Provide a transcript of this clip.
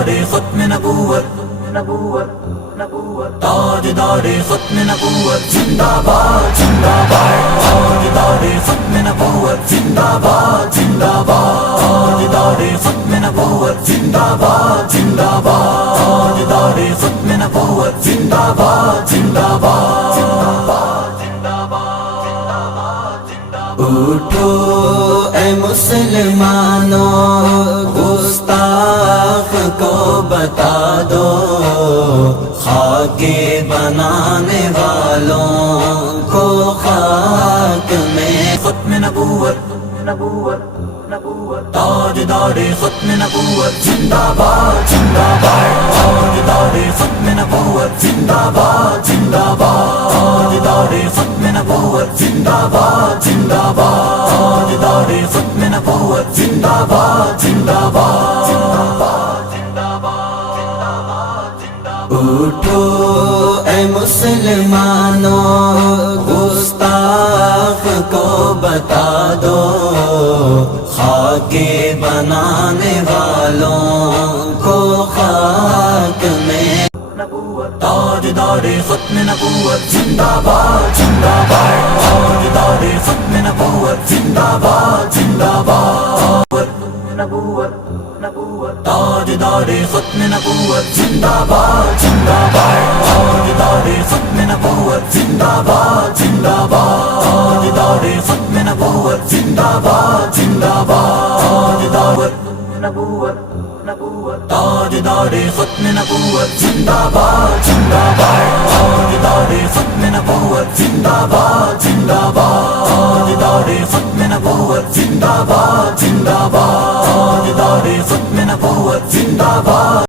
تاجدار ختم نبوت تاجدار ختم نبوت زندہ باد زندہ باد تاجدار ختم نبوت زندہ باد زندہ باد تاجدار ختم نبوت زندہ باد زندہ باد تاجدار ختم نبوت زندہ باد زندہ باد زندہ باد اٹھو اے مسلمانوں گستاخ کو بتا دو خاک بنانے والوں کو خاک میں ختم نبوت تاجدار ختم نبوت زندہ باد زندہ باد تاجدار ختم نبوت زندہ باد زندہ باد تاجدار ختم نبوت زندہ باد زندہ باد تاجدار ختم نبوت زندہ باد زندہ باد اٹھو اے مسلمانوں گستاخ کو بتا دو خاک بنانے والوں کو خاک میں تاجدار ختم نبوت زندہ باد زندہ باد تاجدار ختم نبوت زندہ باد زندہ باد تاجدار ختم نبوت زندہ باد زندہ باد تاجدار ختم نبوت زندہ باد زندہ باد تاجدار ختم نبوت زندہ باد زندہ باد تاجدار ختم نبوت زندہ باد زندہ باد تاجدار ختم نبوت زندہ باد زندہ باد تاجدار ختم نبوت زندہ باد زندہ باد تاجدار ختم نبوت زندہ باد